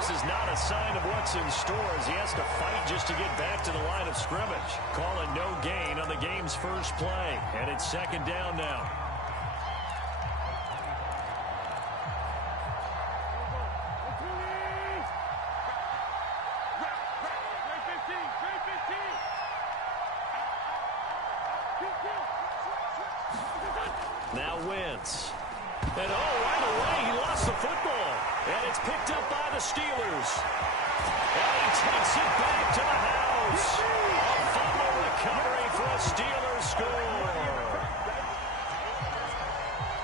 this is not a sign of what's in store as he has to fight just to get back to the line of scrimmage. Calling no gain on the game's first play. And it's second down now. Now Wentz. And right away, he lost the football. And it's picked up by the Steelers. And he takes it back to the house. A fumble recovery for a Steelers score.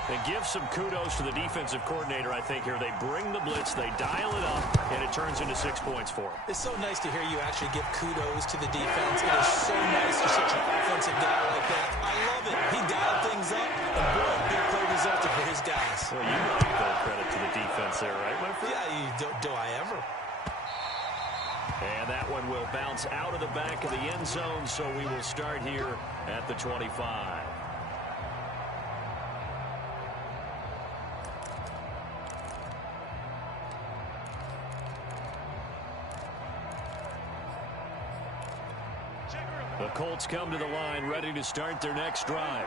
And give some kudos to the defensive coordinator, I think, here. They bring the blitz, they dial it up, and it turns into 6 points for him. It's so nice to hear you actually give kudos to the defense. It is so nice for such an offensive guy like that. I love it. He dialed things up, and boy, big play resulted for his guys. Well, you like the credit to the defense there, right, my friend? Yeah, do I ever? And that one will bounce out of the back of the end zone, so we will start here at the 25. The Colts come to the line ready to start their next drive.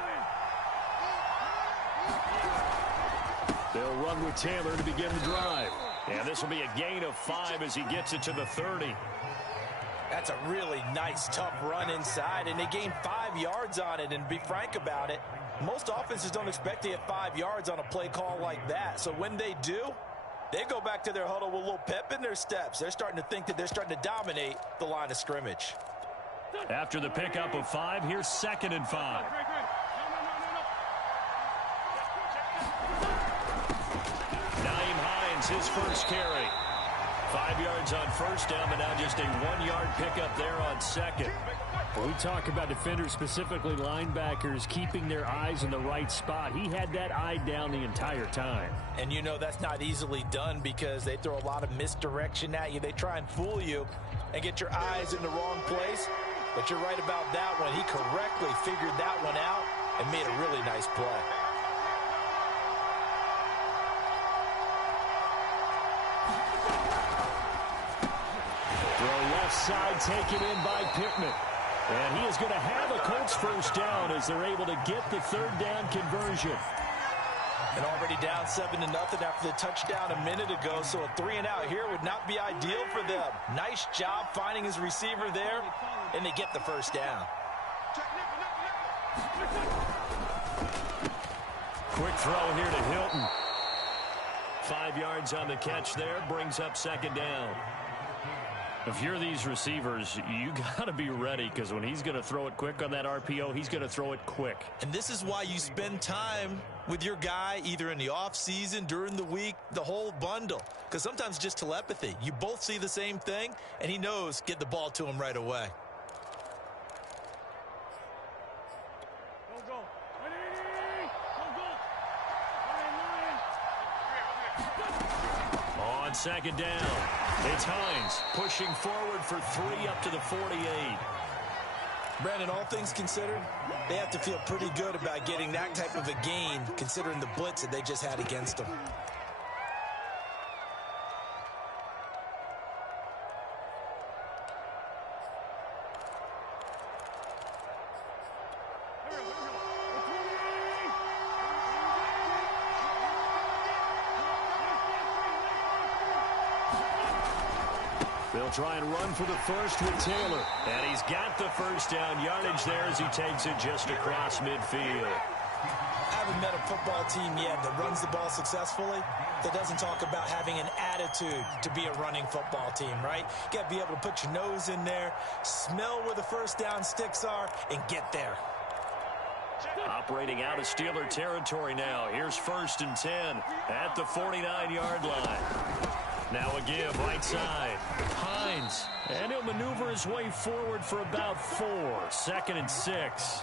They'll run with Taylor to begin the drive. And this will be a gain of 5 as he gets it to the 30. That's a really nice, tough run inside, and they gained 5 yards on it. And to be frank about it, most offenses don't expect to get 5 yards on a play call like that. So when they do, they go back to their huddle with a little pep in their steps. They're starting to think that they're starting to dominate the line of scrimmage. After the pickup of 5, here's 2nd and 5. Naeem Hines, his first carry. 5 yards on first down, but now just a 1-yard pickup there on 2nd. When we talk about defenders, specifically linebackers, keeping their eyes in the right spot, he had that eye down the entire time. And you know that's not easily done because they throw a lot of misdirection at you. They try and fool you and get your eyes in the wrong place. But you're right about that one. He correctly figured that one out and made a really nice play. Throw left side taken in by Pittman. And he is going to have a Colts first down as they're able to get the 3rd down conversion. And already down 7-0 after the touchdown a minute ago, so a 3-and-out here would not be ideal for them. Nice job finding his receiver there, and they get the first down. Quick throw here to Hilton. 5 yards on the catch there, brings up 2nd down. If you're these receivers, you got to be ready because when he's going to throw it quick on that RPO, he's going to throw it quick. And this is why you spend time with your guy either in the offseason, during the week, the whole bundle. Because sometimes just telepathy. You both see the same thing, and he knows get the ball to him right away. On 2nd down, it's Hines pushing forward for 3 up to the 48. Brandon, all things considered, they have to feel pretty good about getting that type of a gain considering the blitz that they just had against them. They'll try and run for the first with Taylor. And he's got the first down yardage there as he takes it just across midfield. I haven't met a football team yet that runs the ball successfully that doesn't talk about having an attitude to be a running football team, right? You got to be able to put your nose in there, smell where the first down sticks are, and get there. Operating out of Steeler territory now. Here's 1st and 10 at the 49-yard line. Now a give, right side. Hines. And he'll maneuver his way forward for about 4. 2nd and 6.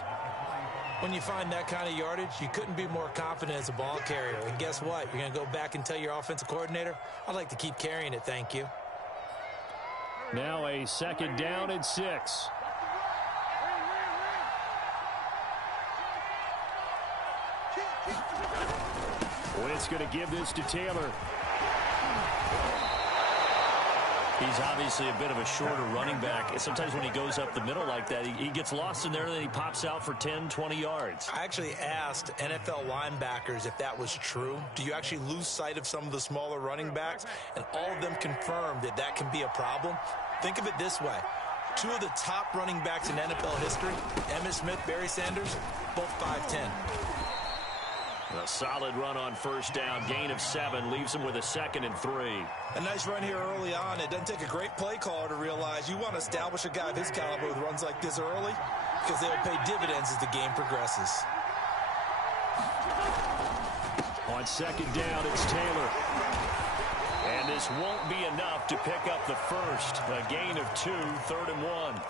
When you find that kind of yardage, you couldn't be more confident as a ball carrier. And guess what? You're going to go back and tell your offensive coordinator, I'd like to keep carrying it, thank you. Now a 2nd down and 6. Wentz going to give this to Taylor. He's obviously a bit of a shorter running back. And sometimes when he goes up the middle like that, he gets lost in there, and then he pops out for 10, 20 yards. I actually asked NFL linebackers if that was true. Do you actually lose sight of some of the smaller running backs? And all of them confirmed that that can be a problem. Think of it this way. 2 of the top running backs in NFL history, Emmitt Smith, Barry Sanders, both 5'10". A solid run on first down. Gain of 7 leaves him with a 2nd and 3. A nice run here early on. It doesn't take a great play caller to realize you want to establish a guy of his caliber with runs like this early because they'll pay dividends as the game progresses. On 2nd down, it's Taylor. And this won't be enough to pick up the first. A gain of 2, 3rd and 1.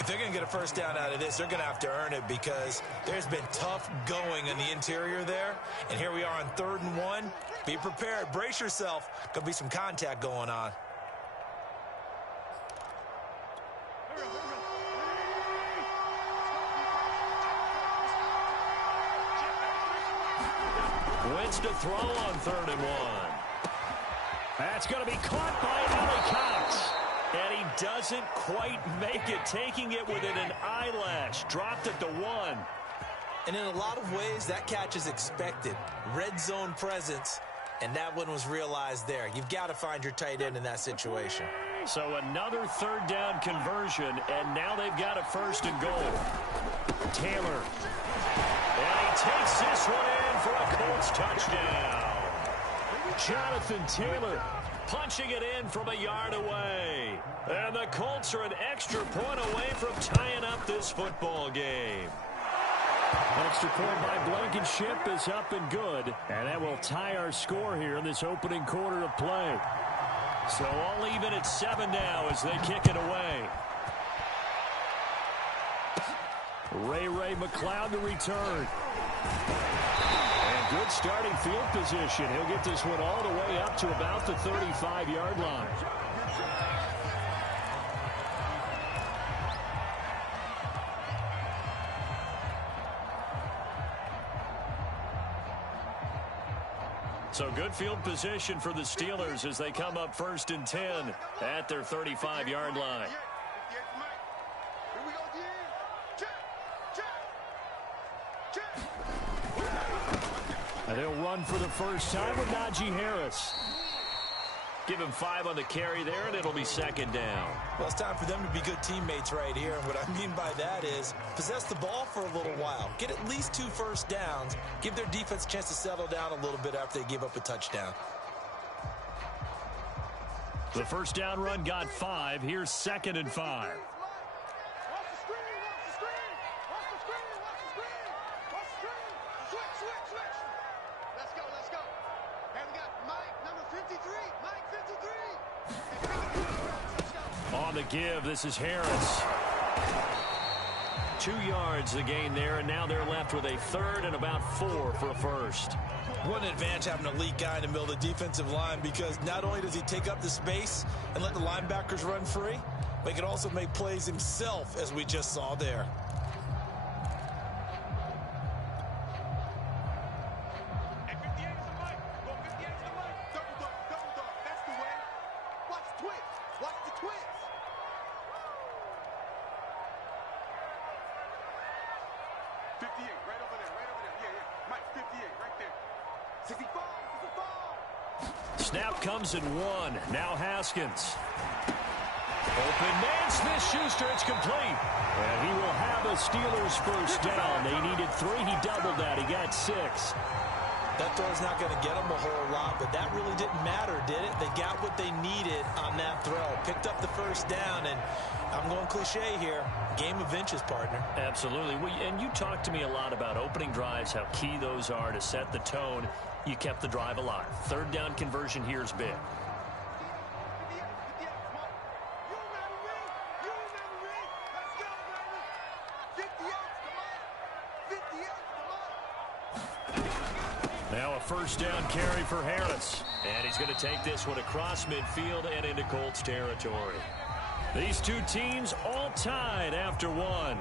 If they're going to get a first down out of this, they're going to have to earn it because there's been tough going in the interior there. And here we are on 3rd and 1. Be prepared. Brace yourself. Going to be some contact going on. Wentz to throw on 3rd and 1. That's going to be caught by Allie Cox. And he doesn't quite make it, taking it within an eyelash. Dropped it to 1. And in a lot of ways, that catch is expected. Red zone presence, and that one was realized there. You've got to find your tight end in that situation. So another 3rd down conversion, and now they've got a 1st and goal. Taylor. And he takes this one in for a Colts touchdown. Jonathan Taylor punching it in from a yard away. And the Colts are an extra point away from tying up this football game. Extra point by Blankenship is up and good. And that will tie our score here in this opening quarter of play. So all even at 7 now as they kick it away. Ray McLeod to return. And good starting field position. He'll get this one all the way up to about the 35-yard line. So good field position for the Steelers as they come up 1st and 10 at their 35-yard line. And they'll run for the first time with Najee Harris. Give him 5 on the carry there, and it'll be 2nd down. Well, it's time for them to be good teammates right here. And what I mean by that is possess the ball for a little while. Get at least 2 first downs. Give their defense a chance to settle down a little bit after they give up a touchdown. The first down run got 5. Here's 2nd and 5. On the give, this is Harris. 2 yards the gain there, and now they're left with a 3rd and about 4 for a first. What an advantage having a elite guy in the middle of the defensive line, because not only does he take up the space and let the linebackers run free, but he can also make plays himself, as we just saw there. Snap comes in 1. Now Haskins. Open man, Smith-Schuster, it's complete. And he will have a Steelers first down. They needed 3. He doubled that. He got 6. That throw's not going to get them a whole lot, but that really didn't matter, did it? They got what they needed on that throw. Picked up the first down, and I'm going cliche here. Game of inches, partner. Absolutely. And you talked to me a lot about opening drives, how key those are to set the tone. You kept the drive alive. 3rd down conversion here is big. Now a first down carry for Harris. And he's going to take this one across midfield and into Colts territory. These 2 teams all tied after 1.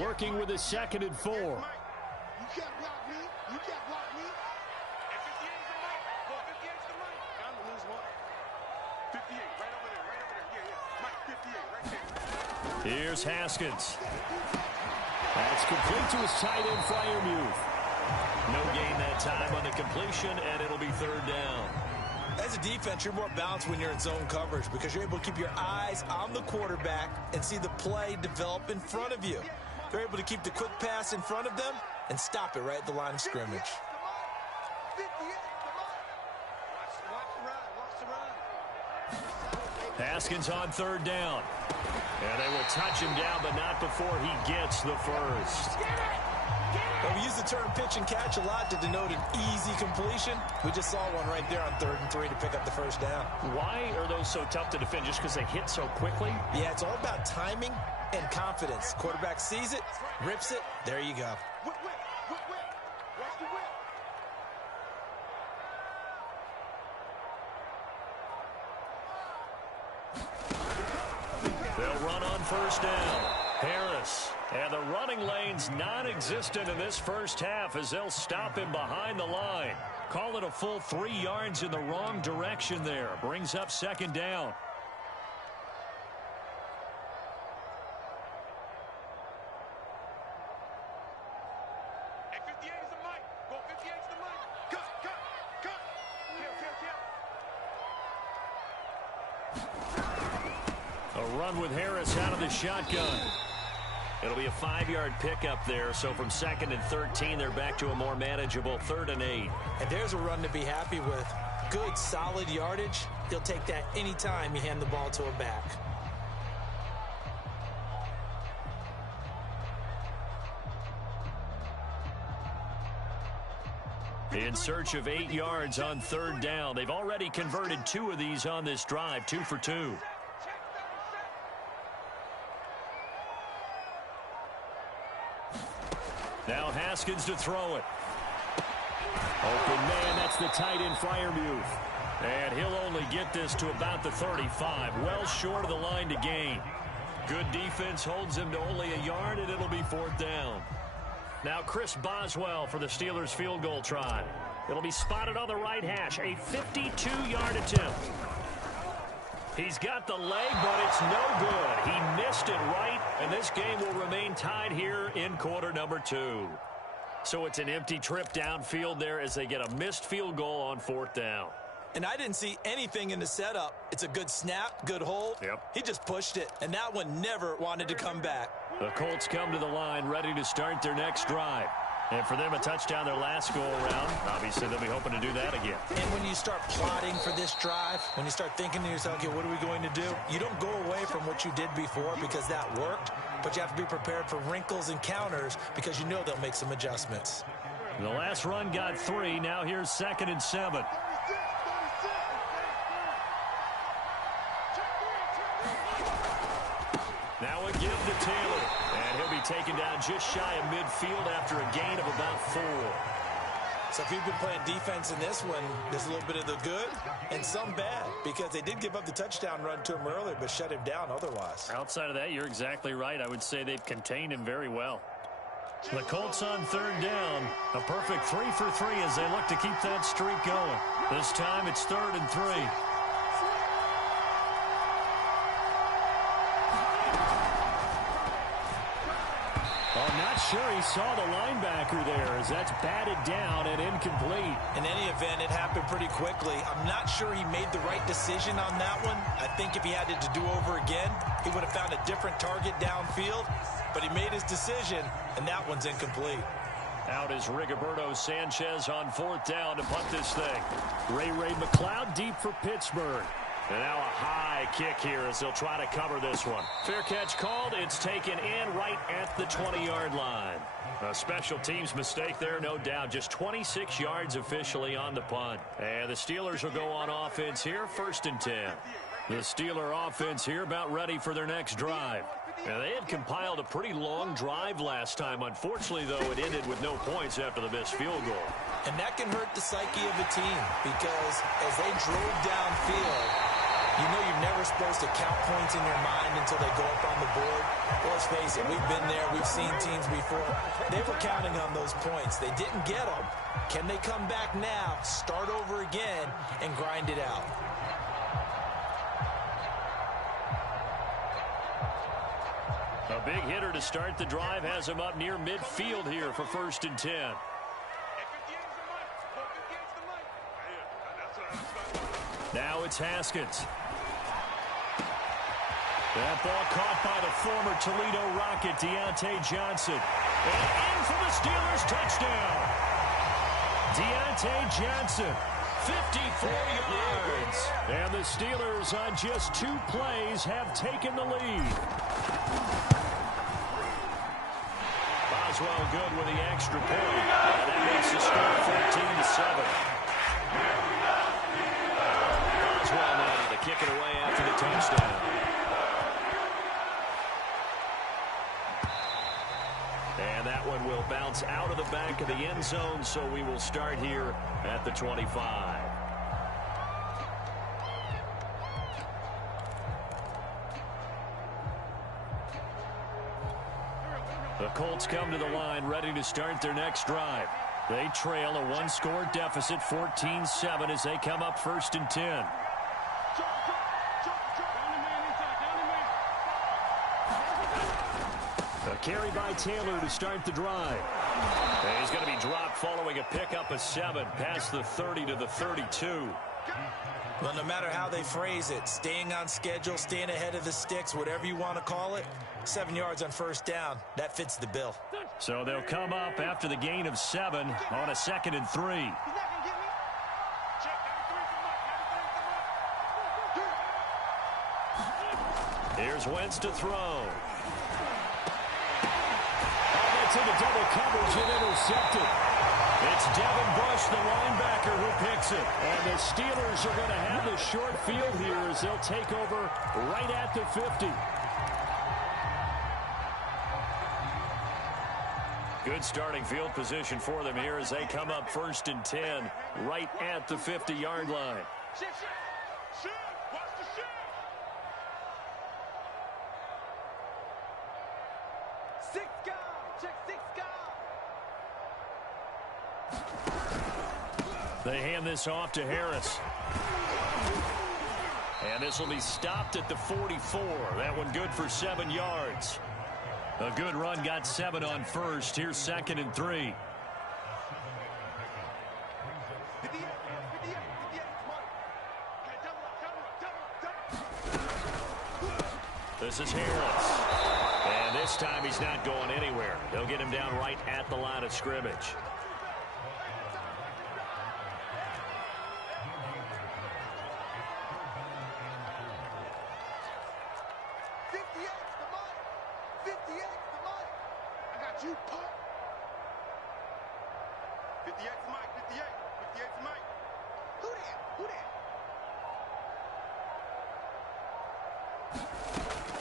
Working with a 2nd and 4. You can't block me. You can't block me. And 58's the mic. Go, 58's the mic. I'm going to lose one. 58, right over there, right over there. Yeah, yeah. Mike, 58, right there. Here's Haskins. That's complete to his tight end, Freiermuth. No gain that time on the completion, and it'll be 3rd down. As a defense, you're more balanced when you're in zone coverage because you're able to keep your eyes on the quarterback and see the play develop in front of you. They're able to keep the quick pass in front of them and stop it right at the line of scrimmage. Haskins on 3rd down. And they will touch him down, but not before he gets the first. Well, we use the term pitch and catch a lot to denote an easy completion. We just saw one right there on 3rd and 3 to pick up the first down. Why are those so tough to defend? Just because they hit so quickly? Yeah, it's all about timing and confidence. Quarterback sees it, rips it, there you go. Whip, whip, whip, whip. Watch the whip. They'll run on 1st down. Harris. And the running lane's non-existent in this first half as they'll stop him behind the line. Call it a full 3 yards in the wrong direction there. Brings up 2nd down. Hey, 58's the mic. Go, 58's the mic. Cut, cut, cut. Kill, kill, kill. A run with Harris out of the shotgun. It'll be a 5-yard pickup there, so from 2nd and 13, they're back to a more manageable 3rd and 8. And there's a run to be happy with. Good, solid yardage. He'll take that anytime you hand the ball to a back. In search of 8 yards on 3rd down. They've already converted 2 of these on this drive, 2 for 2. Now Haskins to throw it. Open man, that's the tight end, Freiermuth. And he'll only get this to about the 35, well short of the line to gain. Good defense holds him to only a yard, and it'll be 4th down. Now Chris Boswell for the Steelers field goal try. It'll be spotted on the right hash, a 52-yard attempt. He's got the leg, but it's no good. He missed it right, and this game will remain tied here in quarter number 2. So it's an empty trip downfield there as they get a missed field goal on 4th down. And I didn't see anything in the setup. It's a good snap, good hold. Yep. He just pushed it, and that one never wanted to come back. The Colts come to the line ready to start their next drive. And for them, a touchdown their last go-around. Obviously, they'll be hoping to do that again. And when you start plotting for this drive, when you start thinking to yourself, okay, what are we going to do? You don't go away from what you did before because that worked, but you have to be prepared for wrinkles and counters because you know they'll make some adjustments. The last run got 3. Now here's 2nd and 7. Now a give to Taylor. And he'll be taken down just shy of midfield after a gain of about 4. So if you've been playing defense in this one, there's a little bit of the good and some bad because they did give up the touchdown run to him earlier but shut him down otherwise. Outside of that, you're exactly right. I would say they've contained him very well. The Colts on 3rd down. A perfect 3 for 3 as they look to keep that streak going. This time it's 3rd and 3. I'm not sure he saw the linebacker there as that's batted down and incomplete. In any event, it happened pretty quickly. I'm not sure he made the right decision on that one. I think if he had it to do over again, he would have found a different target downfield. But he made his decision, and that one's incomplete. Out is Rigoberto Sanchez on 4th down to punt this thing. Ray McLeod deep for Pittsburgh. And now a high kick here as they'll try to cover this one. Fair catch called. It's taken in right at the 20-yard line. A special teams mistake there, no doubt. Just 26 yards officially on the punt. And the Steelers will go on offense here, 1st and 10. The Steeler offense here about ready for their next drive. And they had compiled a pretty long drive last time. Unfortunately, though, it ended with no points after the missed field goal. And that can hurt the psyche of a team because as they drove downfield, You know you're never supposed to count points in your mind until they go up on the board. Well, let's face it, we've been there. We've seen teams before. They were counting on those points. They didn't get them. Can they come back now, start over again, and grind it out? A big hitter to start the drive has him up near midfield here for 1st and 10. Now it's Haskins. That ball caught by the former Toledo Rocket, Deontay Johnson. And in for the Steelers, touchdown. Deontay Johnson, 54 yards. And the Steelers on just 2 plays have taken the lead. Boswell good with the extra point. And that makes the score 14-7. Boswell now to kick it away after the touchdown. And that one will bounce out of the back of the end zone, so we will start here at the 25. The Colts come to the line ready to start their next drive. They trail a 1-score deficit, 14-7, as they come up 1st and 10. A carry by Taylor to start the drive. And he's going to be dropped following a pickup of 7 past the 30 to the 32. Well, no matter how they phrase it, staying on schedule, staying ahead of the sticks, whatever you want to call it, 7 yards on 1st down, that fits the bill. So they'll come up after the gain of 7 on a 2nd and 3. Here's Wentz to throw. Into double coverage and intercepted. It's Devin Bush, the linebacker, who picks it. And the Steelers are going to have the short field here as they'll take over right at the 50. Good starting field position for them here as they come up 1st and 10 right at the 50-yard line. They hand this off to Harris. And this will be stopped at the 44. That one good for 7 yards. A good run got 7 on 1st. Here's 2nd and 3. This is Harris. And this time he's not going anywhere. They'll get him down right at the line of scrimmage.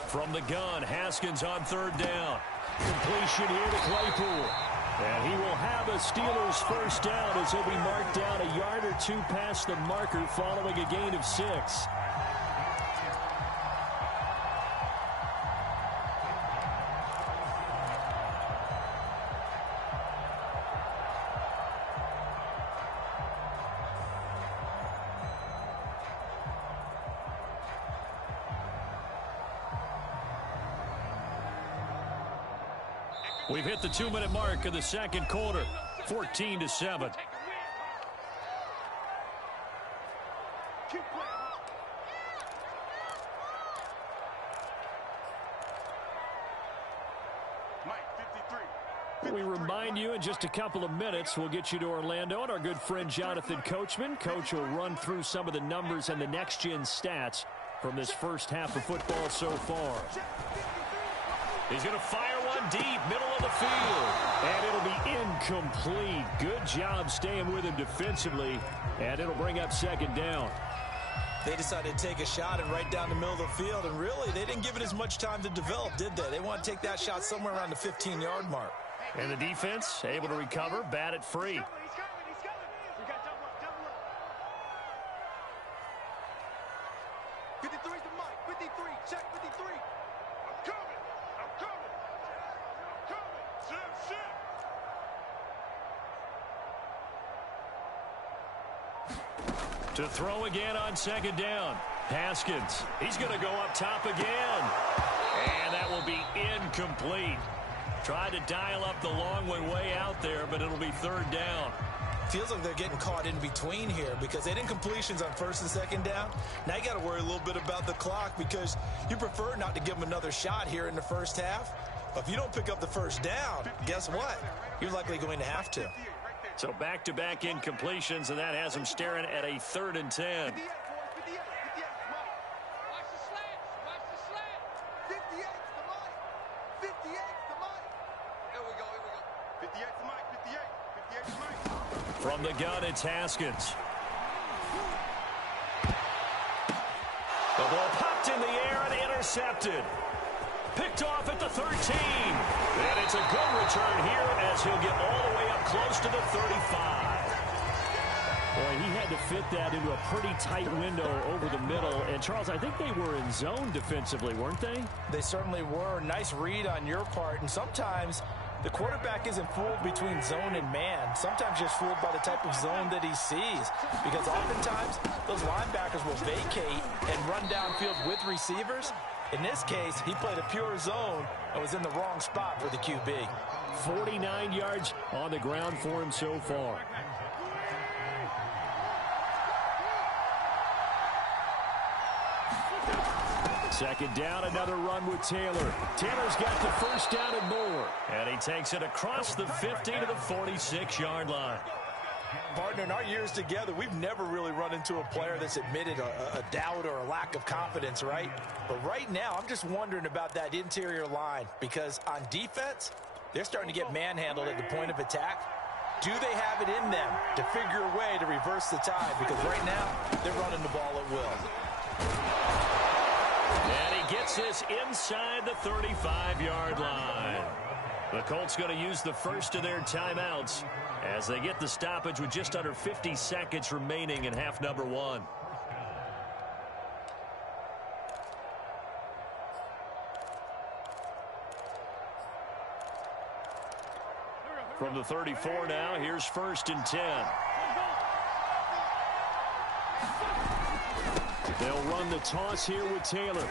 From the gun, Haskins on 3rd down. Completion here to Claypool. And he will have a Steelers 1st down as he'll be marked down a yard or 2 past the marker following a gain of 6. We've hit the 2-minute mark of the 2nd quarter, 14-7. We remind you in just a couple of minutes we'll get you to Orlando and our good friend Jonathan Coachman. Coach will run through some of the numbers and the next-gen stats from this first half of football so far. He's going to fire one deep, middle of the field. And it'll be incomplete. Good job staying with him defensively. And it'll bring up 2nd down. They decided to take a shot and right down the middle of the field. And really, they didn't give it as much time to develop, did they? They want to take that shot somewhere around the 15-yard mark. And the defense able to recover, bat it free. 53's the mic. 53. Check 53. I'm coming. I'm coming. I'm coming. Shit. To throw again on second down. Haskins. He's going to go up top again. And that will be incomplete. Tried to dial up the long way out there, but it'll be third down. Feels like they're getting caught in between here because they didn't completions on first and second down. Now you got to worry a little bit about the clock because you prefer not to give them another shot here in the first half. But if you don't pick up the first down, guess what? You're likely going to have to. So back-to-back incompletions, and that has them staring at a 3rd and 10. 58, boys. 58. 58. Watch the slant. Watch the slant. 58's the mic. 58's the mic. Here we go. 58's the mic. 58. 58's the mic. From the gun, it's Haskins. The ball popped in the air and intercepted. Picked off at the 13. And it's a good return here as he'll get all the way up close to the 35. Boy, he had to fit that into a pretty tight window over the middle. And, Charles, I think they were in zone defensively, weren't they? They certainly were. Nice read on your part. And sometimes the quarterback isn't fooled between zone and man. Sometimes just fooled by the type of zone that he sees. Because oftentimes those linebackers will vacate and run downfield with receivers. In this case, he played a pure zone and was in the wrong spot for the QB. 49 yards on the ground for him so far. Second down, another run with Taylor. Taylor's got the first down and more. And he takes it across the 50 to the 46-yard line. Partner, in our years together, we've never really run into a player that's admitted a doubt or a lack of confidence, right? But right now, I'm just wondering about that interior line because on defense, they're starting to get manhandled at the point of attack. Do they have it in them to figure a way to reverse the tide? Because right now, they're running the ball at will. And he gets this inside the 35-yard line. The Colts going to use the first of their timeouts as they get the stoppage with just under 50 seconds remaining in half number 1. From the 34 now, here's 1st and 10. They'll run the toss here with Taylor.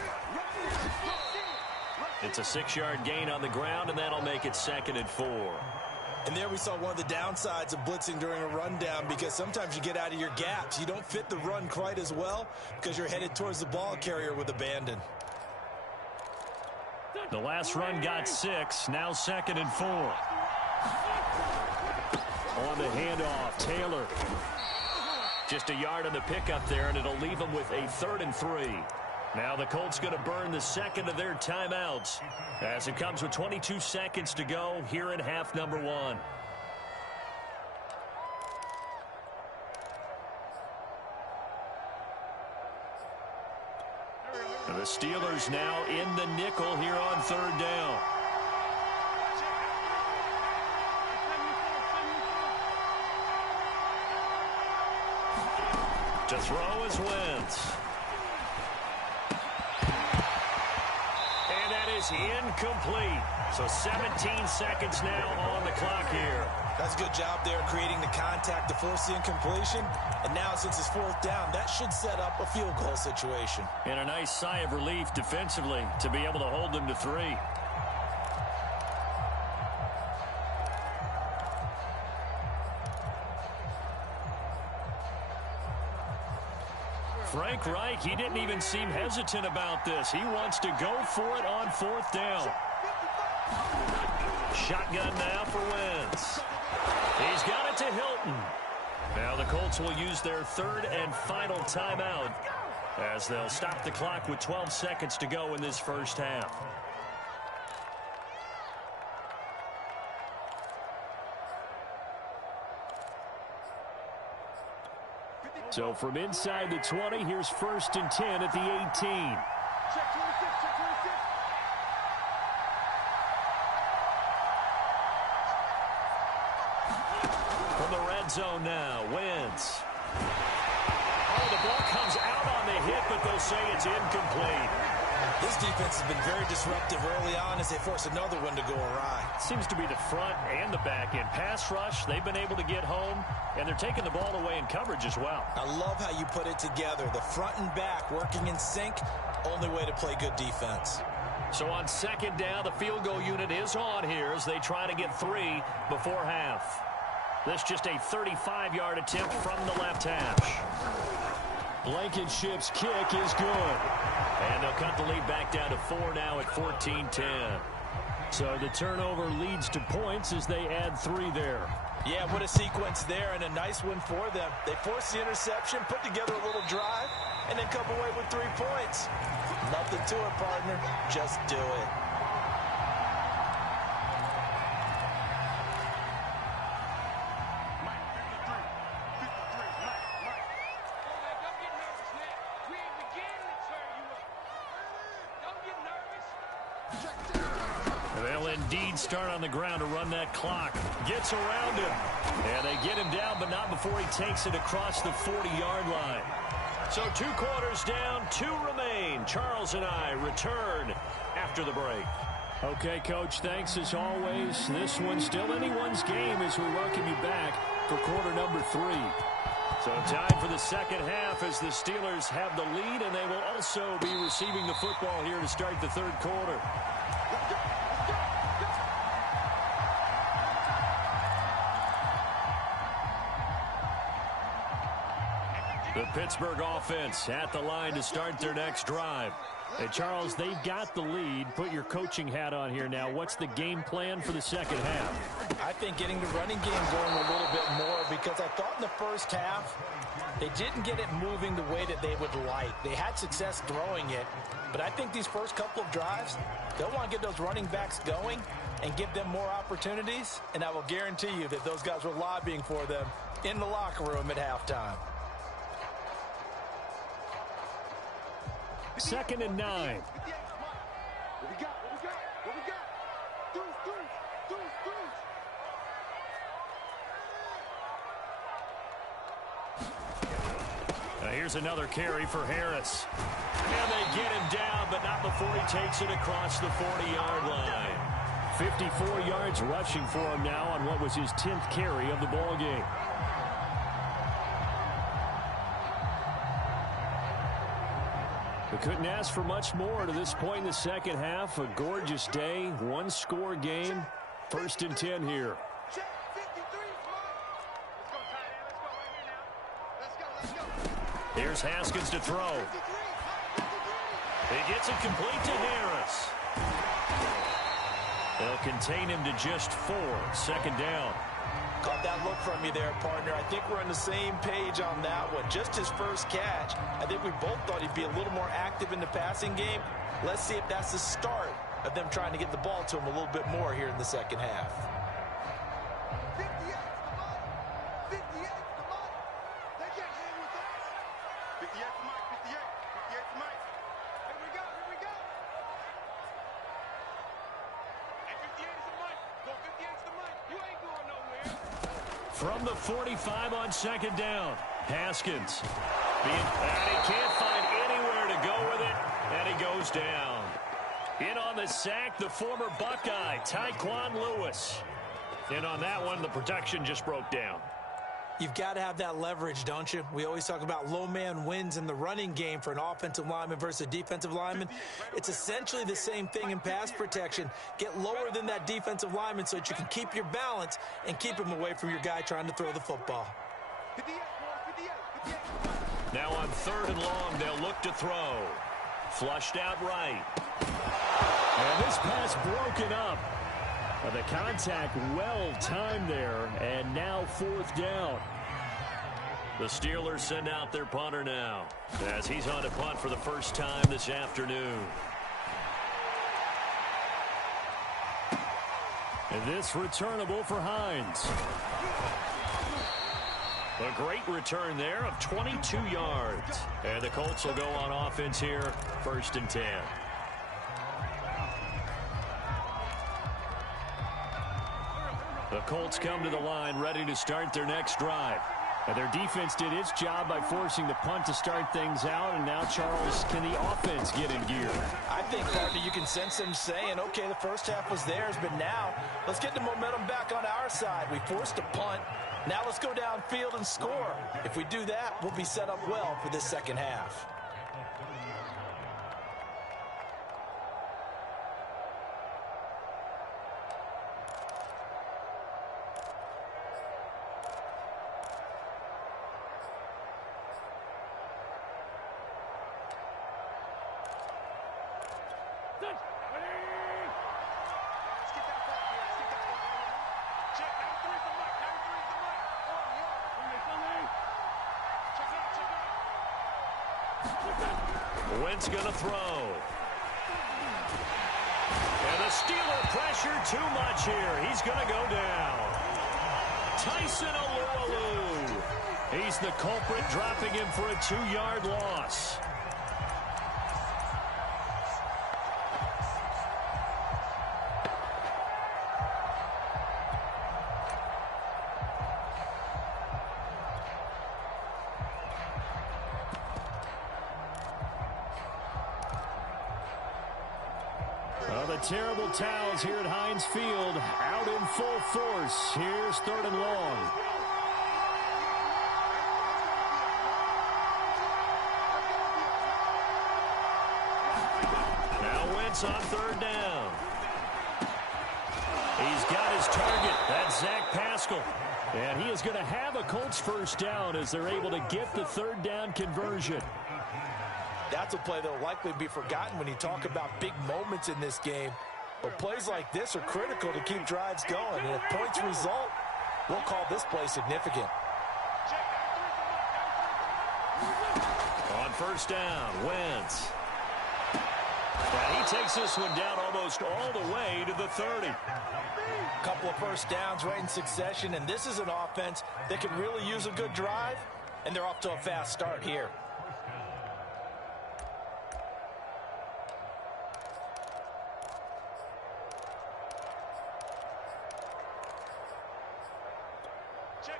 It's a 6-yard gain on the ground, and that'll make it 2nd and 4. And there we saw one of the downsides of blitzing during a rundown because sometimes you get out of your gaps. You don't fit the run quite as well because you're headed towards the ball carrier with abandon. The last run got 6, now 2nd and 4. On the handoff, Taylor. Just a yard on the pickup there, and it'll leave them with a 3rd and 3. Now the Colts going to burn the second of their timeouts as it comes with 22 seconds to go here in half number 1. The Steelers now in the nickel here on 3rd down. To throw is Wentz. And that is incomplete. So 17 seconds now on the clock here. That's a good job there creating the contact to force the incompletion. And now since it's 4th down, that should set up a field goal situation. And a nice sigh of relief defensively to be able to hold them to 3. Frank Reich, he didn't even seem hesitant about this. He wants to go for it on 4th down. Shotgun now for Wentz. He's got it to Hilton. Now the Colts will use their 3rd and final timeout as they'll stop the clock with 12 seconds to go in this first half. So from inside the 20, here's 1st and 10 at the 18. Check 26, check 26. From the red zone now, Wentz. Oh, the the ball comes out on the hit, but they'll say it's incomplete. This defense has been very disruptive early on as they force another one to go awry. Seems to be the front and the back end. Pass rush, they've been able to get home, and they're taking the ball away in coverage as well. I love how you put it together. The front and back working in sync, only way to play good defense. So on second down, the field goal unit is on here as they try to get 3 before half. This just a 35-yard attempt from the left hash. Blankenship's kick is good. And they'll cut the lead back down to 4 now at 14-10. So the turnover leads to points as they add 3 there. Yeah, what a sequence there, and a nice one for them. They force the interception, put together a little drive, and then come away with 3 points. Nothing to it, partner. Just do it. They'll indeed start on the ground to run that clock. Gets around him. And they get him down, but not before he takes it across the 40-yard line. So 2 quarters down, 2 remain. Charles and I return after the break. Okay, Coach, thanks as always. This one's still anyone's game as we welcome you back for quarter number 3. So time for the second half as the Steelers have the lead, and they will also be receiving the football here to start the third quarter. The Pittsburgh offense at the line to start their next drive. Hey, Charles, they've got the lead. Put your coaching hat on here now. What's the game plan for the second half? I think getting the running game going a little bit more, because I thought in the first half they didn't get it moving the way that they would like. They had success throwing it, but I think these first couple of drives, they'll want to get those running backs going and give them more opportunities, and I will guarantee you that those guys were lobbying for them in the locker room at halftime. 2nd and 9. What we got? Deuce. Here's another carry for Harris. And they get him down, but not before he takes it across the 40-yard line. 54 yards rushing for him now on what was his 10th carry of the ball game. We couldn't ask for much more to this point in the second half. A gorgeous day, 1-score game. 1st and 10 here. Here's Haskins to throw. He gets it complete to Harris. They'll contain him to just 4. 2nd down. Caught that look from you there, partner. I think we're on the same page on that one. Just his first catch. I think we both thought he'd be a little more active in the passing game. Let's see if that's the start of them trying to get the ball to him a little bit more here in the second half. 58 the money. They can't hang with us. 58 for Mike. 58 for Mike. Here we go. And 58 is the money. Go 58 is the money. You ain't going nowhere. From the 45 on 2nd down. Haskins. And he can't find anywhere to go with it. And he goes down. In on the sack, the former Buckeye, Tyquan Lewis. And on that one, the protection just broke down. You've got to have that leverage, don't you? We always talk about low man wins in the running game for an offensive lineman versus a defensive lineman. It's essentially the same thing in pass protection. Get lower than that defensive lineman so that you can keep your balance and keep him away from your guy trying to throw the football. 58. Now on 3rd and long, they'll look to throw. Flushed out right. And this pass broken up. The contact well timed there, and now 4th down. The Steelers send out their punter now, as he's on to punt for the first time this afternoon. And this returnable for Hines. A great return there of 22 yards. And the Colts will go on offense here, 1st and 10. The Colts come to the line ready to start their next drive. And their defense did its job by forcing the punt to start things out. And now, Charles, can the offense get in gear? I think, partner, you can sense them saying, okay, the first half was theirs, but now let's get the momentum back on our side. We forced a punt. Now let's go downfield and score. If we do that, we'll be set up well for this second half. Wentz going to throw. And the Steeler pressure too much here. He's going to go down. Tyson Alualu. He's the culprit, dropping him for a 2-yard loss. The terrible towels here at Heinz Field out in full force. Here's 3rd and long. Now Wentz on 3rd down. He's got his target. That's Zach Pascal. And he is going to have a Colts 1st down as they're able to get the 3rd down conversion. That's a play that will likely be forgotten when you talk about big moments in this game. But plays like this are critical to keep drives going. And if points result, we'll call this play significant. On 1st down, Wentz. And he takes this one down almost all the way to the 30. Couple of 1st downs right in succession. And this is an offense that can really use a good drive. And they're off to a fast start here.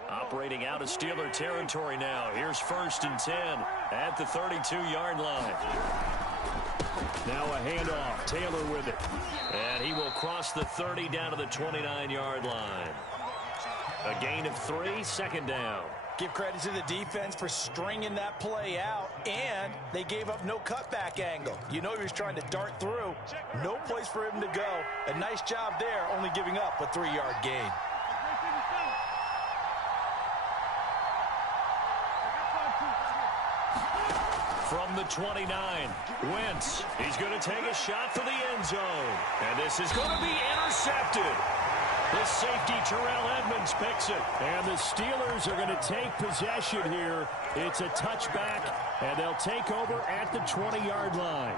Operating out of Steeler territory now. Here's 1st and 10 at the 32-yard line. Now a handoff. Taylor with it. And he will cross the 30 down to the 29-yard line. A gain of 3, 2nd down. Give credit to the defense for stringing that play out, and they gave up no cutback angle. You know he was trying to dart through. No place for him to go. A nice job there, only giving up a 3-yard gain. From the 29, Wentz. He's going to take a shot for the end zone. And this is going to be intercepted. The safety, Terrell Edmonds, picks it. And the Steelers are going to take possession here. It's a touchback, and they'll take over at the 20-yard line.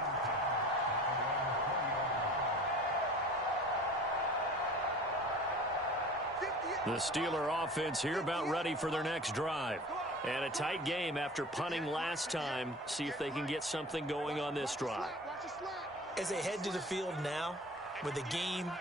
The Steeler offense here about ready for their next drive. And a tight game after punting last time. See if they can get something going on this drive. As they head to the field now, with the game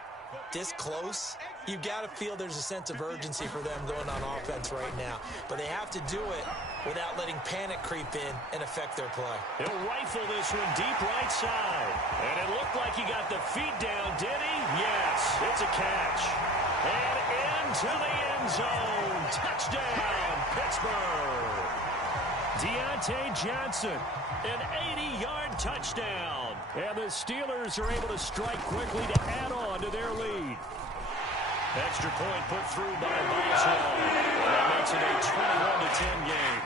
this close, you've got to feel there's a sense of urgency for them going on offense right now. But they have to do it without letting panic creep in and affect their play. He'll rifle this one deep right side. And it looked like he got the feet down, did he? Yes, it's a catch. And into the end zone. Touchdown, Pittsburgh. Deontay Johnson, an 80-yard touchdown. And the Steelers are able to strike quickly to add on to their lead. Extra point put through by Boswell. That makes it a 21-10 game.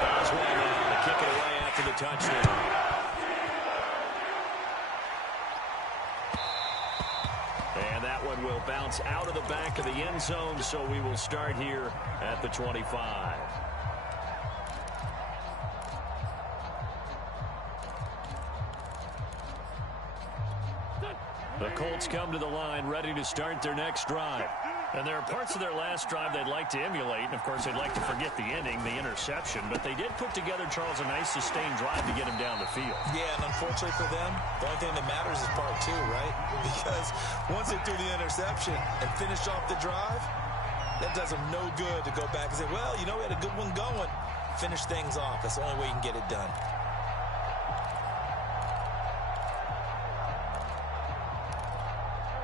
Boswell to kick it away after the touchdown. And that one will bounce out of the back of the end zone, so we will start here at the 25. The Colts come to the line ready to start their next drive. And there are parts of their last drive they'd like to emulate. And, of course, they'd like to forget the ending, the interception. But they did put together, Charles, a nice sustained drive to get him down the field. Yeah, and unfortunately for them, the only thing that matters is part 2, right? Because once they threw the interception and finished off the drive, That does them no good to go back and say, well, you know, we had a good one going. Finish things off. That's the only way you can get it done.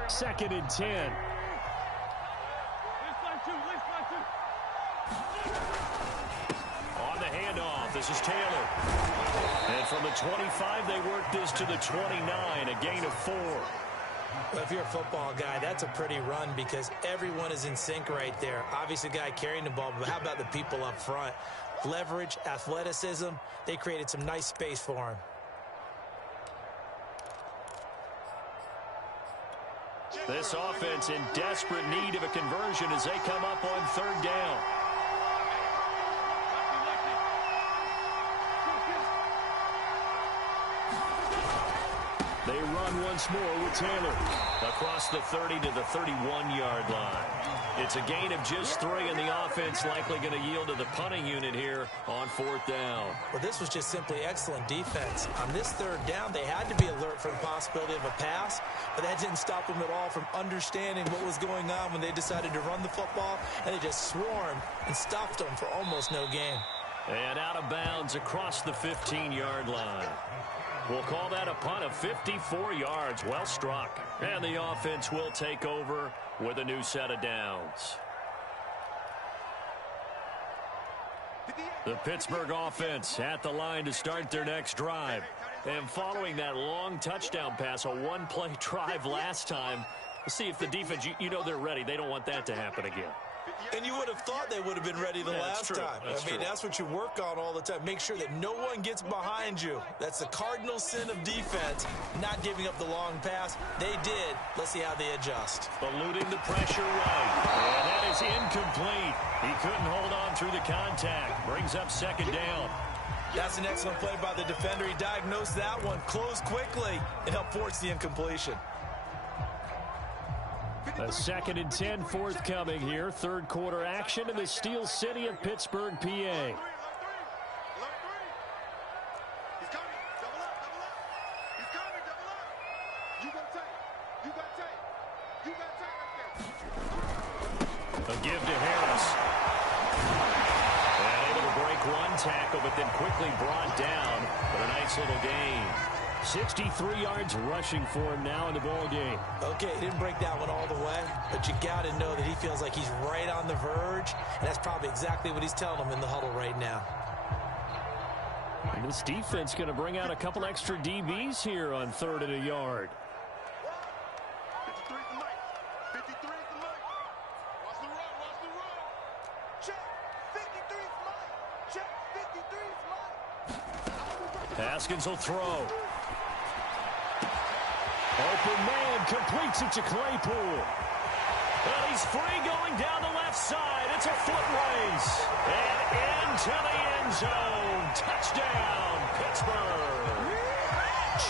Second and 10. On the handoff, this is Taylor. And from the 25, they work this to the 29, a gain of 4. Well, if you're a football guy, that's a pretty run because everyone is in sync right there. Obviously, the guy carrying the ball, but how about the people up front? Leverage, athleticism, they created some nice space for him. This offense in desperate need of a conversion as they come up on third down. They run once more with Taylor across the 30 to the 31-yard line. It's a gain of just 3, and the offense likely going to yield to the punting unit here on fourth down. Well, this was just simply excellent defense. On this third down, they had to be alert for the possibility of a pass, but that didn't stop them at all from understanding what was going on when they decided to run the football, and they just swarmed and stopped them for almost no gain. And out of bounds across the 15-yard line. We'll call that a punt of 54 yards. Well struck. And the offense will take over with a new set of downs. The Pittsburgh offense at the line to start their next drive. And following that long touchdown pass, a one-play drive last time, we'll see if the defense, you know they're ready. They don't want that to happen again. And you would have thought they would have been ready the last time. I mean, that's what you work on all the time. Make sure that no one gets behind you. That's the cardinal sin of defense, not giving up the long pass. They did. Let's see how they adjust. Eluding the pressure right. And that is incomplete. He couldn't hold on through the contact. Brings up second down. That's an excellent play by the defender. He diagnosed that one, closed quickly, and helped force the incompletion. A second and 10 forthcoming here. Third quarter action in the Steel City of Pittsburgh, PA. He's coming. Double up. He's coming. Double up. You got tape. You got tape right there. A give to Harris. And able to break one tackle, but then quickly brought down. But a nice little gain. 63 yards rushing for him now in the ball game. Okay, he didn't break that one all the way, but you got to know that he feels like he's right on the verge, and that's probably exactly what he's telling them in the huddle right now. And this defense going to bring out a couple extra DBs here on third and a yard. 53 is the mic. 53 is the mic. Watch the run. Check. 53 is mic. Check. 53 is mic. Haskins will throw. Open man completes it to Claypool. Well, he's free going down the left side. It's a foot race. And into the end zone. Touchdown, Pittsburgh.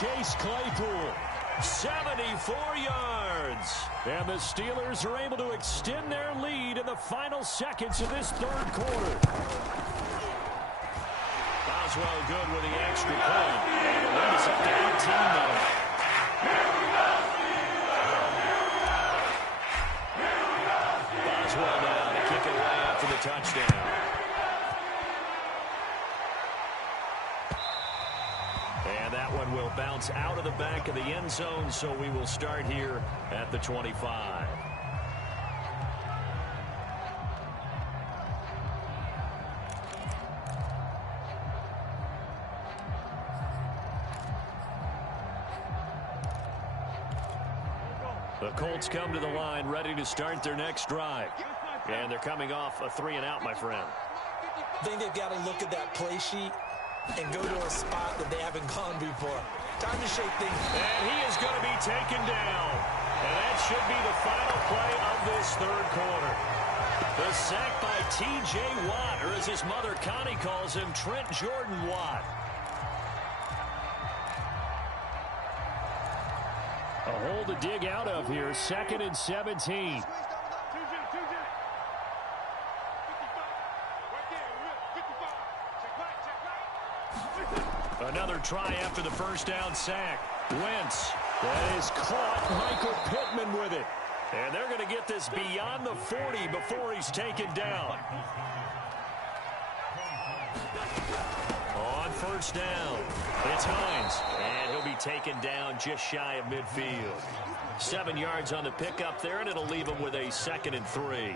Chase Claypool, 74 yards. And the Steelers are able to extend their lead in the final seconds of this third quarter. Boswell good with the extra point. And the lead is up to 18 now. Boswell now to kick it away after the touchdown. And that one will bounce out of the back of the end zone, so we will start here at the 25. The Colts come to the line ready to start their next drive. And they're coming off a 3-and-out, my friend. I think they've got to look at that play sheet and go to a spot that they haven't gone before. Time to shake things. And he is going to be taken down. And that should be the final play of this third quarter. The sack by T.J. Watt, or as his mother Connie calls him, Trent Jordan Watt. A hole to dig out of here. Second and 17. Another try after the first down sack. Wentz. That is caught. Michael Pittman with it. And they're going to get this beyond the 40 before he's taken down. On first down, it's Hines, and he'll be taken down just shy of midfield. 7 yards on the pickup there, and it'll leave him with a 2nd and 3.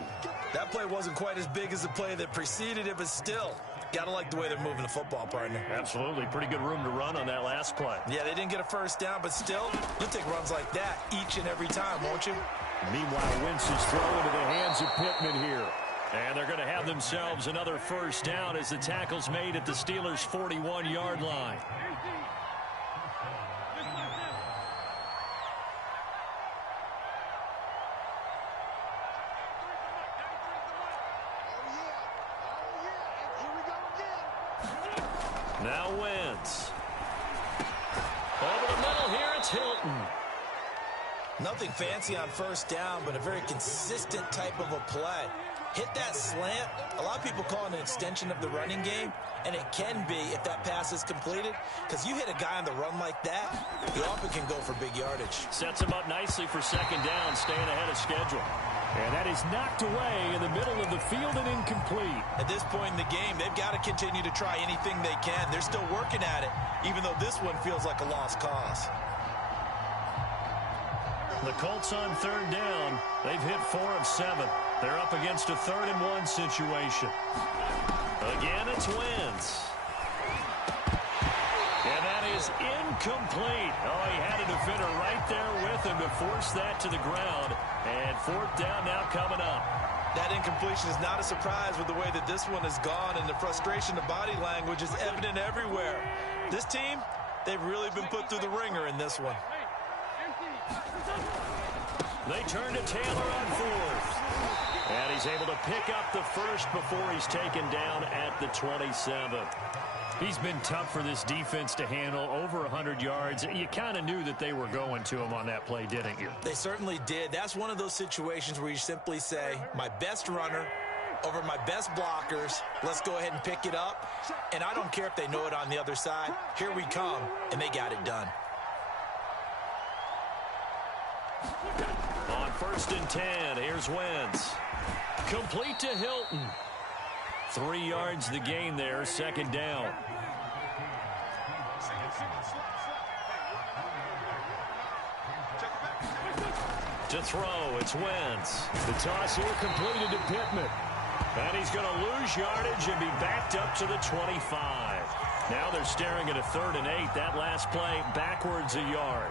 That play wasn't quite as big as the play that preceded it, but still, got to like the way they're moving the football, partner. Absolutely. Pretty good room to run on that last play. Yeah, they didn't get a first down, but still, you'll take runs like that each and every time, won't you? Meanwhile, Wentz is thrown into the hands of Pittman here. And they're going to have themselves another first down as the tackle's made at the Steelers' 41-yard line. Now Wentz. Over the middle here, it's Hilton. Nothing fancy on first down, but a very consistent type of a play. Hit that slant. A lot of people call it an extension of the running game, and it can be if that pass is completed, because you hit a guy on the run like that, he often can go for big yardage. Sets him up nicely for 2nd down, staying ahead of schedule. And that is knocked away in the middle of the field and incomplete. At this point in the game, they've got to continue to try anything they can. They're still working at it, even though this one feels like a lost cause. The Colts on 3rd down. They've hit 4 of 7. They're up against a 3rd and 1 situation. Again, it's Wentz. And that is incomplete. Oh, he had a defender right there with him to force that to the ground. And 4th down now coming up. That incompletion is not a surprise with the way that this one has gone, and the frustration of body language is evident everywhere. This team, they've really been put through the ringer in this one. They turn to Taylor on 4th. And he's able to pick up the first before he's taken down at the 27. He's been tough for this defense to handle, over 100 yards. You kind of knew that they were going to him on that play, didn't you? They certainly did. That's one of those situations where you simply say, my best runner over my best blockers, let's go ahead and pick it up. And I don't care if they know it on the other side. Here we come, and they got it done. On 1st and 10, here's Wentz. Complete to Hilton. 3 yards the gain there, 2nd down. To throw, it's Wentz. The toss here completed to Pittman. And he's going to lose yardage and be backed up to the 25. Now they're staring at a 3rd and 8. That last play backwards a yard.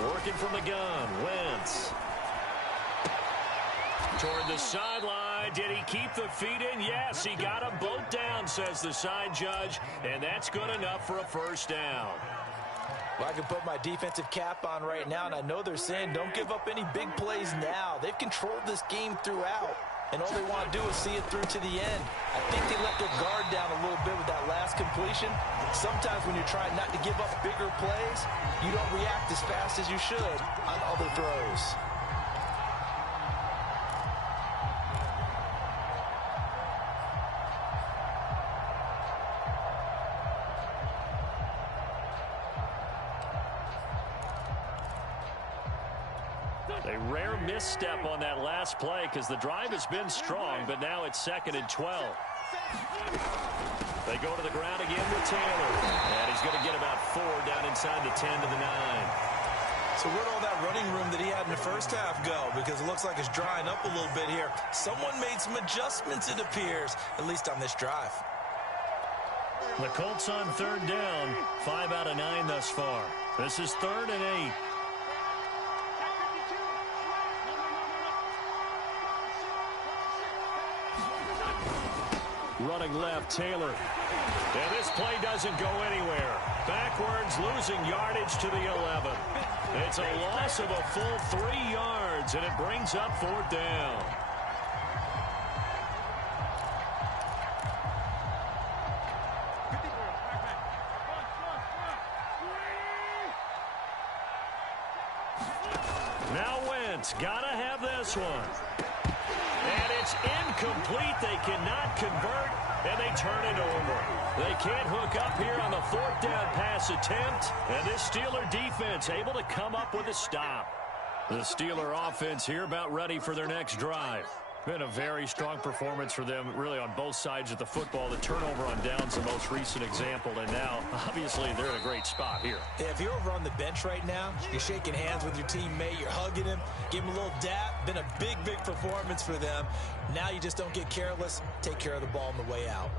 Working from the gun, Wentz. Toward the sideline. Did he keep the feet in? Yes, he got them both down, says the side judge, and that's good enough for a first down. Well, I can put my defensive cap on right now, and I know they're saying don't give up any big plays now. They've controlled this game throughout, and all they want to do is see it through to the end. I think they let their guard down a little bit with that last completion. Sometimes when you're trying not to give up bigger plays, you don't react as fast as you should on other throws. A rare misstep on that last play because the drive has been strong, but now it's 2nd and 12. They go to the ground again with Taylor. And he's going to get about 4 down inside the 10 to the 9. So where'd all that running room that he had in the first half go? Because it looks like it's drying up a little bit here. Someone made some adjustments, it appears, at least on this drive. The Colts on 3rd down, 5 out of 9 thus far. This is 3rd and 8. Running left, Taylor. And this play doesn't go anywhere. Backwards, losing yardage to the 11. It's a loss of a full 3 yards, and it brings up 4th down. Now Wentz, gotta have this one. And It's incomplete. They cannot convert, and they turn it over. They can't hook up here on the fourth down pass attempt, and this Steeler defense able to come up with a stop. The Steeler offense here about ready for their next drive. Been a very strong performance for them, really, on both sides of the football. The turnover on downs the most recent example, and now, obviously, they're in a great spot here. Yeah, if you're over on the bench right now, you're shaking hands with your teammate, you're hugging him, give him a little dap. Been a big, big performance for them. Now you just don't get careless. Take care of the ball on the way out.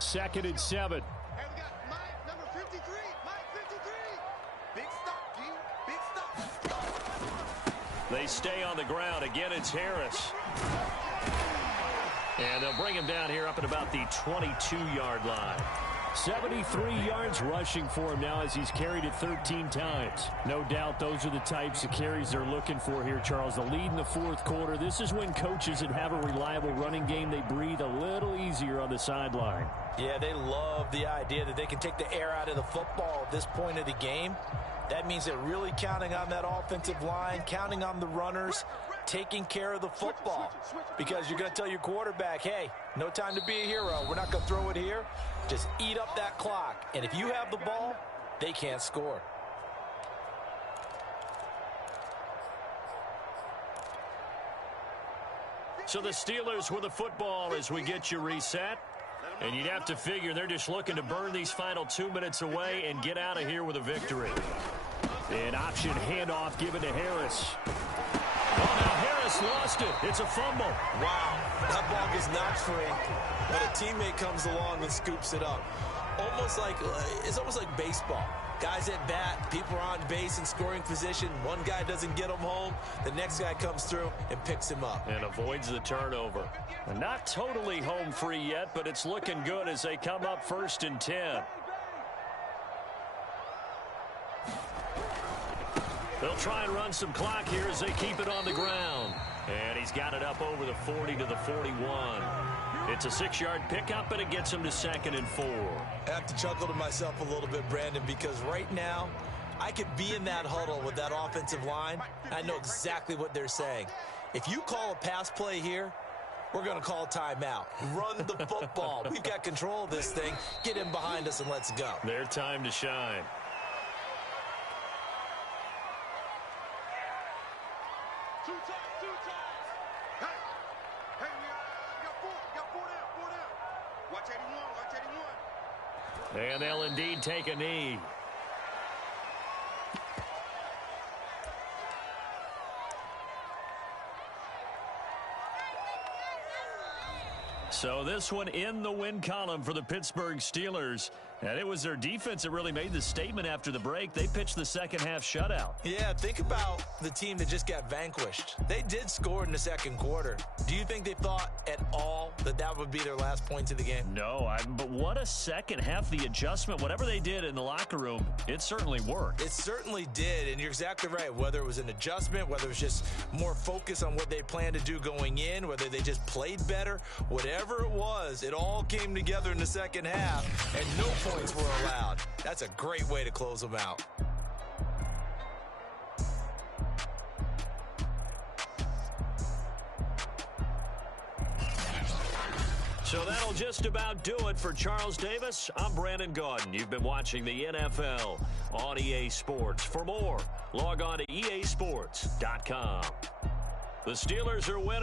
2nd and 7. Hey, we got Mike, number 53. Mike, 53. Big stop, G. Big stop. They stay on the ground. Again, it's Harris. And they'll bring him down here up at about the 22-yard line. 73 yards rushing for him now as he's carried it 13 times. No doubt those are the types of carries they're looking for here, Charles. The lead in the fourth quarter. This is when coaches that have a reliable running game, they breathe a little easier on the sideline. Yeah, they love the idea that they can take the air out of the football at this point of the game. That means they're really counting on that offensive line, counting on the runners, taking care of the football. Because you're going to tell your quarterback, hey, no time to be a hero. We're not going to throw it here. Just eat up that clock. And if you have the ball, they can't score. So the Steelers with the football as we get you reset. And you'd have to figure they're just looking to burn these final 2 minutes away and get out of here with a victory. An option handoff given to Harris. Oh, now Harris lost it. It's a fumble. Wow, that ball gets knocked free, but a teammate comes along and scoops it up. It's almost like baseball. Guys at bat, people are on base in scoring position. One guy doesn't get him home. The next guy comes through and picks him up. And avoids the turnover. And not totally home free yet, but it's looking good as they come up 1st and 10. They'll try and run some clock here as they keep it on the ground. And he's got it up over the 40 to the 41. It's a 6-yard pickup, and it gets him to 2nd and 4. I have to chuckle to myself a little bit, Brandon, because right now I could be in that huddle with that offensive line. I know exactly what they're saying. If you call a pass play here, we're going to call timeout. Run the football. We've got control of this thing. Get in behind us and let's go. Their time to shine. Two times. Hey, we got four down. Watch 81. And they'll indeed take a knee. So this one in the win column for the Pittsburgh Steelers. And it was their defense that really made the statement after the break. They pitched the second-half shutout. Yeah, think about the team that just got vanquished. They did score in the second quarter. Do you think they thought at all that that would be their last points of the game? No, but what a second half. The adjustment, whatever they did in the locker room, it certainly worked. It certainly did, and you're exactly right. Whether it was an adjustment, whether it was just more focus on what they planned to do going in, whether they just played better, whatever it was, it all came together in the second half, and no points were allowed. That's a great way to close them out. So that'll just about do it for Charles Davis. I'm Brandon Gaudin. You've been watching the NFL on EA Sports. For more, log on to easports.com. The Steelers are winners.